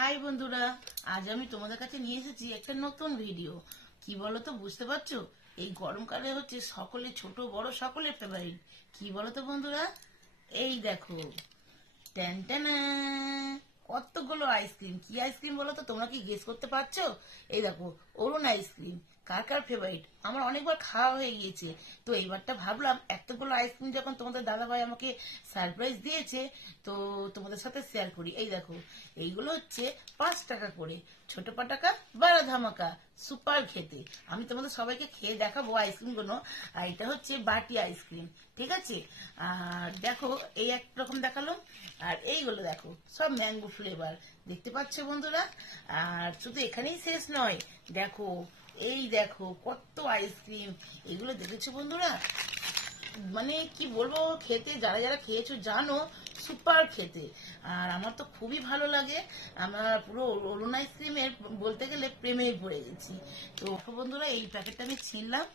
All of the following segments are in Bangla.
হাই বন্ধুরা, আজ আমি তোমাদের কাছে নিয়ে এসেছি একটা নতুন ভিডিও। কি বলো তো, বুঝতে পারছো? এই গরমকালে হচ্ছে সকলে, ছোট বড় সকলের ফেভারিট। কি বলো তো বন্ধুরা, এই দেখো, ট্যান ট্যানা, কতগুলো আইসক্রিম। কি আইসক্রিম বলো তো, তোমরা কি গেস করতে পারছো? এই দেখো, অরুণ আইসক্রিম। কার কার ফেভারিট? আমার অনেকবার খাওয়া হয়ে গিয়েছে, তো এইবারটা ভাবলাম এতগুলো আইসক্রিম যখন তোমাদের দাদাভাই আমাকে সারপ্রাইজ দিয়েছে, তো তোমাদের সাথে শেয়ার করি। এই দেখো, এইগুলো হচ্ছে 5 টাকা করে, ছোট পাটাকা, বড় ধামাকা, সুপার খেতে। আমি তোমাদের সবাইকে খেয়ে দেখাবো আইসক্রিমগুলো। আর এটা হচ্ছে বাটি আইসক্রিম, ঠিক আছে? আর দেখো, এই একরকম দেখালো, আর এইগুলো দেখো সব ম্যাঙ্গো ফ্লেভার। দেখতে পাচ্ছ বন্ধুরা? আর শুধু এখানেই শেষ নয়, দেখো, এই দেখো কত আইসক্রিম। এগুলো দেখেছো বন্ধুরা? মানে কি বলবো, খেতে যারা যারা খেয়েছো জানো, সুপার খেতে। আর আমার তো খুবই ভালো লাগে। আমার পুরো অরুণ আইসক্রিমের বলতে গেলে প্রেমেই পড়ে গেছি। তো বন্ধুরা, এই প্যাকেটটা আমি ছিনলাম,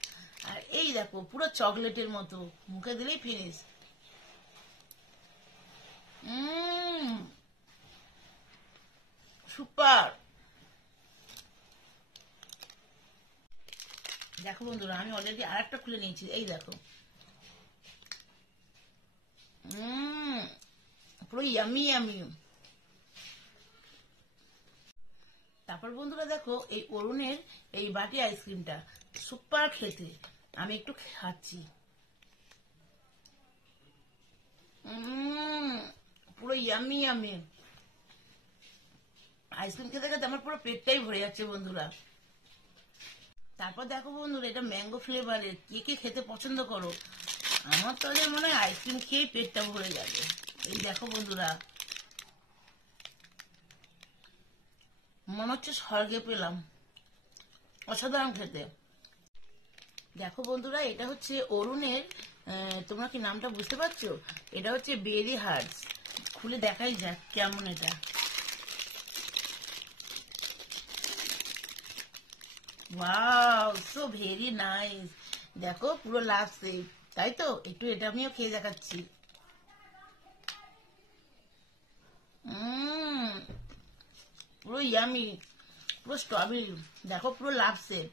আর এই দেখো পুরো চকলেটের মতো, মুখে দিলেই ফিনিশ। সুপার। দেখো বন্ধুরা, আমি অলরেডি আর একটা খুলে নিয়েছি, এই দেখো। পুরো ইয়ামি ইয়ামি। তারপর বন্ধুরা দেখো, এই অরুণের এই বাটি আইসক্রিমটা সুপার খেতে। আমি একটু খাচ্ছি। পুরো ইয়ামি ইয়ামি। আইসক্রিম খেতে খেতে আমার পুরো পেটটাই ভরে যাচ্ছে বন্ধুরা। তারপর দেখো বন্ধুরা, এটা ম্যাঙ্গো ফ্লেভারের। কে কে খেতে পছন্দ করো? আমার তো মনে হয় আইসক্রিম খেয়েই পেটটা ভরে যাবে। এই দেখো বন্ধুরা, মনে হচ্ছে স্বর্গে পেলাম। অসাধারণ খেতে। দেখো বন্ধুরা, এটা হচ্ছে অরুণের, তোমরা কি নামটা বুঝতে পারছো? এটা হচ্ছে বেরি হার্টস। খুলে দেখাই যাক কেমন এটা। Wow, so very nice. দেখো পুরো লাভ সেভ, তাই তো? একটু এটা আমিও খেয়ে দেখাচ্ছি। পুরো ইয়ামি, পুরো স্ট্রবেরি। দেখো পুরো লাভ সেভ।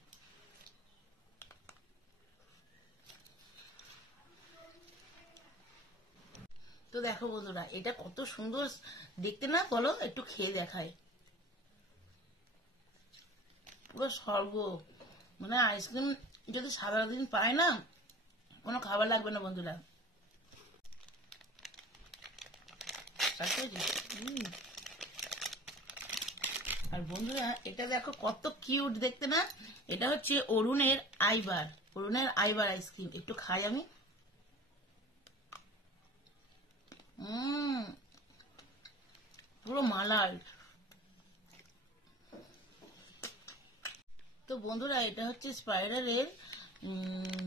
তো দেখো বন্ধুরা, এটা কত সুন্দর দেখতে না, বলো? একটু খেয়ে দেখায়। পুরো স্বর্গ। মানে আইসক্রিম যদি সারাদিন পায় না, কোনো খাবার লাগবে না বন্ধুরা। আর বন্ধুরা, এটা দেখো কত কিউট দেখতে না? এটা হচ্ছে অরুণের আইবার। অরুণের আইবার আইসক্রিম। একটু খাই আমি। পুরো মালাই। তো বন্ধুরা, এটা হচ্ছে স্পাইরালের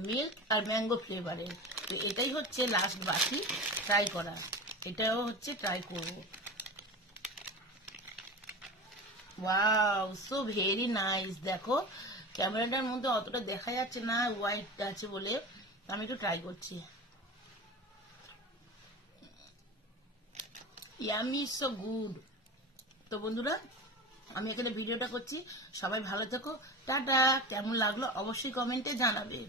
মিল্ক আর ম্যাঙ্গো ফ্লেভারের। তো এটাই হচ্ছে লাস্ট বাকি ট্রাই করা। এটাও হচ্ছে ট্রাই করবো। Wow, so very nice. দেখো, ক্যামেরাটার মধ্যে অতটা দেখা যাচ্ছে না, হোয়াইট আছে বলে। আমি একটু ট্রাই করছি। Yummy, so good. তো বন্ধুরা, আমি এখানে ভিডিওটা করছি। সবাই ভালো থেকো, টাটা। কেমন লাগলো অবশ্যই কমেন্টে জানাবে।